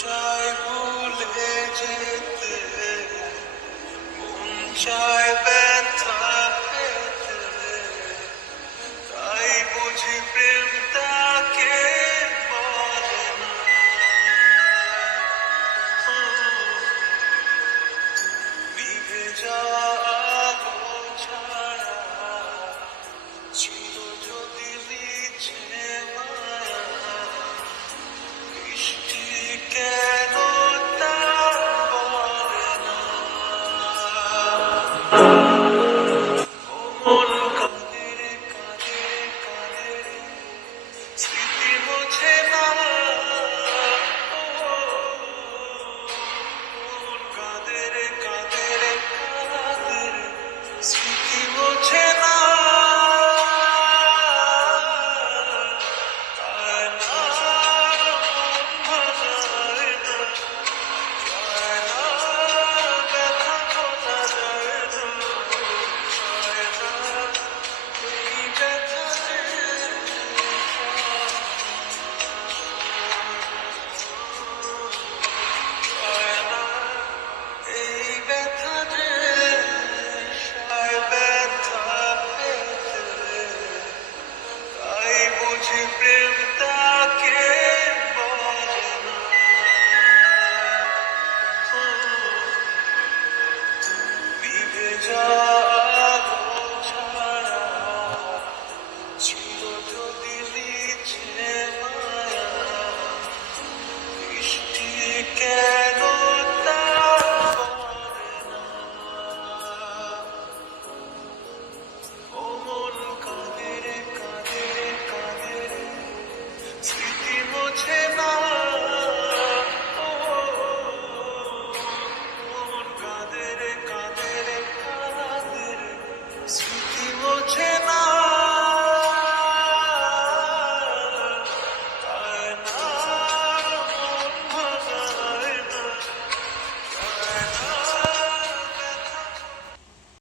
চায় ভুলে যেতে, মন চায় ব্যথা পেতে, তাই বুঝি প্রেম তাকে বলে না। নিভে যাওয়া আলো ছায়া ছিল যদি নিচে মায়া, বৃষ্টি কেন তা বলে না। মন কাঁদে রে কাঁদে কাঁদে রে, স্মৃতি মোছে না। মন কাঁদে রে কাঁদে রে কাঁদে রে, স্মৃতি মোছে না। আয় না মন ভাঙায় না, যায় না ব্যথা ভোলা যায় না, যায় না এই ব্যথা যে যায় না, এই ব্যথা যে ব্যথা পেতে, তাই বুঝি